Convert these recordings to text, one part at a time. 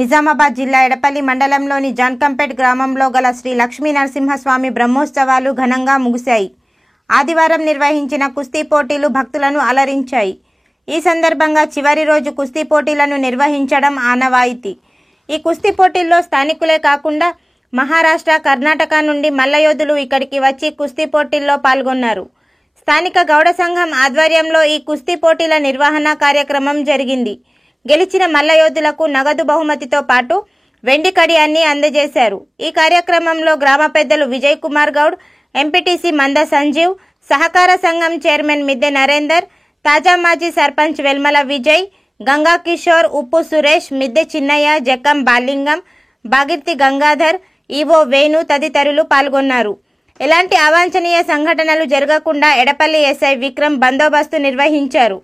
నిజామాబాద్ జిల్లా ఎడపల్లి మండలంలోని జాన్కంపేట్ గ్రామంలో గల శ్రీ లక్ష్మీ నరసింహస్వామి బ్రహ్మోత్సవాలు ఘనంగా ముగిశాయి. ఆదివారం నిర్వహించిన కుస్తీ పోటీలు భక్తులను అలరించాయి. ఈ సందర్భంగా చివరి రోజు కుస్తీ పోటీలను నిర్వహించడం ఆనవాయితీ. ఈ కుస్తీ పోటీల్లో స్థానికులే కాకుండా మహారాష్ట్ర, కర్ణాటక నుండి మల్లయోధులు ఇక్కడికి వచ్చి కుస్తీ పోటీల్లో పాల్గొన్నారు. స్థానిక గౌడ సంఘం ఆధ్వర్యంలో ఈ కుస్తీ పోటీల నిర్వహణ కార్యక్రమం జరిగింది. గెలిచిన మల్లయోధులకు నగదు బహుమతితో పాటు వెండి కడియాన్ని అందజేశారు. ఈ కార్యక్రమంలో గ్రామ పెద్దలు విజయ్ కుమార్ గౌడ్, ఎంపీటీసీ మంద సంజీవ్, సహకార సంఘం చైర్మన్ మిద్దె నరేందర్, తాజా మాజీ సర్పంచ్ వెల్మల విజయ్, గంగా కిషోర్, ఉప్పు సురేష్, మిద్దె చిన్నయ్య, జక్కం బాలింగం, బాగిర్తి గంగాధర్, ఈవో వేణు తదితరులు పాల్గొన్నారు. ఎలాంటి అవాంఛనీయ సంఘటనలు జరగకుండా ఎడపల్లి ఎస్ఐ విక్రమ్ బందోబస్తు నిర్వహించారు.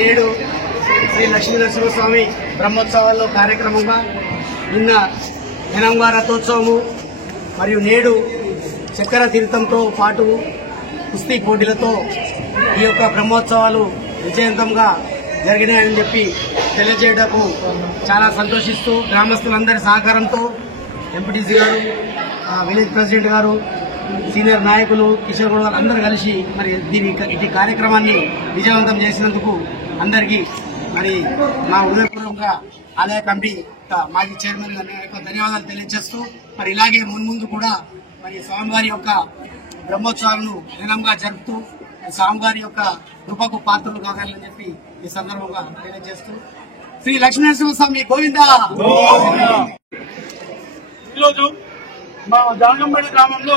నేడు శ్రీ లక్ష్మీనరసింహస్వామి బ్రహ్మోత్సవాల్లో కార్యక్రమంగా నిన్న ఘనంగా రథోత్సవము మరియు నేడు చక్కెర తీర్థంతో పాటు కుస్తీ పోటీలతో ఈ యొక్క బ్రహ్మోత్సవాలు విజయవంతంగా జరిగినాయని చెప్పి తెలియజేయటకు చాలా సంతోషిస్తూ గ్రామస్తులందరి సహకారంతో ఎంపీటీసీ గారు, విలేజ్ ప్రెసిడెంట్ గారు, సీనియర్ నాయకులు, కిషోర్ గౌడ్ గారు అందరూ కలిసి మరి ఇటు కార్యక్రమాన్ని విజయవంతం చేసినందుకు అందరికీ మరి మా హృదయపూర్వక ఆలయ కమిటీ మాజీ చైర్మన్ గారికి ధన్యవాదాలు తెలియజేస్తూ మరి ఇలాగే మున్ముందు కూడా మరి స్వామివారి యొక్క బ్రహ్మోత్సవాలను ఘనంగా జరుపుతూ స్వామివారి యొక్క కృపకు పాత్రలు కావాలని చెప్పి ఈ సందర్భంగా తెలియజేస్తూ శ్రీ లక్ష్మీనరసింహస్వామి గోవిందా. ఈరోజు మా జాంకంపేట గ్రామంలో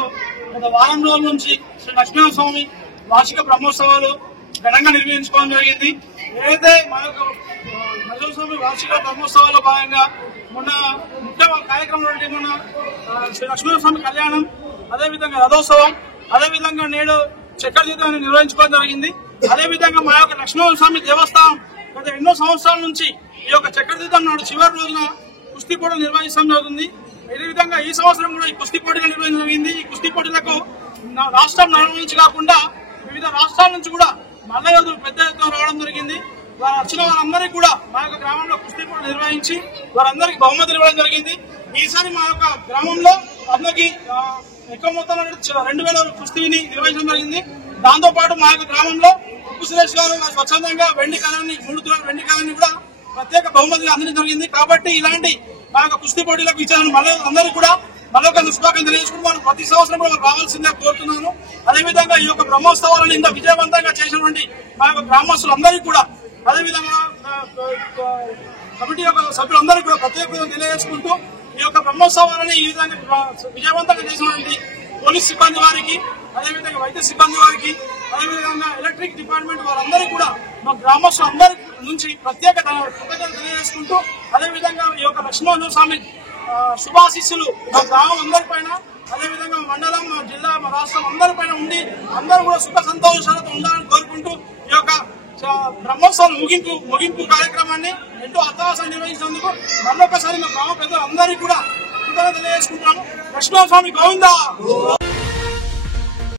గత వారం రోజుల నుంచి శ్రీ లక్ష్మీనరసింహస్వామి వార్షిక బ్రహ్మోత్సవాలు ఘనంగా నిర్వహించుకోవడం జరిగింది. ఏదైతే మా యొక్క నరసింహస్వామి వార్షిక బ్రహ్మోత్సవాల్లో భాగంగా మొన్న ముఖ్య కార్యక్రమం మొన్న శ్రీ లక్ష్మీనరసింహస్వామి కళ్యాణం, అదేవిధంగా రథోత్సవం, అదేవిధంగా నేడు చక్కెర తీర్థాన్ని నిర్వహించుకోవడం జరిగింది. అదేవిధంగా మా యొక్క లక్ష్మీనరసింహస్వామి దేవస్థానం గత ఎన్నో సంవత్సరాల నుంచి ఈ యొక్క చక్కెర తీర్థం నాడు చివరి రోజున కుస్తీ పోటీలు నిర్వహించడం జరుగుతుంది. అదేవిధంగా ఈ సంవత్సరం కూడా ఈ కుస్తీ పోటీలు నిర్వహించడం జరిగింది. ఈ కుస్తీ పోటీలకు రాష్ట్రం నలుగురు నుంచి కాకుండా వివిధ రాష్ట్రాల నుంచి కూడా మల్ల యోధులు పెద్ద ఎత్తున రావడం జరిగింది. వారు వచ్చిన వారందరికీ కూడా మా యొక్క గ్రామంలో కుస్తీ పోటీలు నిర్వహించి వారందరికీ బహుమతులు ఇవ్వడం జరిగింది. ఈసారి మా యొక్క గ్రామంలో అందరికీ ఎక్కువ మొత్తంలో 2000 కుస్తీని నిర్వహించడం జరిగింది. దాంతో పాటు మా యొక్క గ్రామంలో ఉప్పు సురేష్ గారు స్వచ్ఛందంగా వెండి కళాన్ని 3 తులాల వెండి కళాన్ని కూడా ప్రత్యేక బహుమతులు అందించడం జరిగింది. కాబట్టి ఇలాంటి మా యొక్క కుస్తీ పోటీలకు ఇచ్చిన అందరూ కూడా మరొక శుభాకాంక్షలు తెలియజేసుకుంటూ వాళ్ళు ప్రతి సంవత్సరం కూడా రావాల్సిందే కోరుతున్నాను. అదేవిధంగా ఈ యొక్క బ్రహ్మోత్సవాలను ఇంత విజయవంతంగా చేసినటువంటి మా యొక్క గ్రామస్తులందరికీ కూడా, అదేవిధంగా కమిటీ యొక్క సభ్యులందరికీ కూడా ప్రత్యేకంగా తెలియజేసుకుంటూ ఈ యొక్క బ్రహ్మోత్సవాలని ఈ విధంగా విజయవంతంగా చేసినటువంటి పోలీస్ సిబ్బంది వారికి, అదేవిధంగా వైద్య సిబ్బంది వారికి, అదేవిధంగా ఎలక్ట్రిక్ డిపార్ట్మెంట్ వారందరికీ కూడా మా గ్రామస్తులందరి నుంచి ప్రత్యేక కృతజ్ఞతలు తెలియజేసుకుంటూ, అదేవిధంగా ఈ యొక్క లక్ష్మీనరసింహస్వామి శుభాశిస్సులు మా గ్రామం అందరిపైన, అదేవిధంగా మండలం, మా జిల్లా, మా రాష్ట్రం అందరిపైన ఉండి అందరూ కూడా సుఖ సంతోషాలతో ఉండాలని కోరుకుంటూ ఈ యొక్క బ్రహ్మోత్సవం ముగింపు కార్యక్రమాన్ని ఎంతో అట్టహాసంగా నిర్వహించినందుకు మరొకసారి మా గ్రామ పెద్దలు అందరికీ కూడా కృతజ్ఞతలు తెలియజేసుకుంటున్నాను. లక్ష్మీనరసింహస్వామి గోవిందా.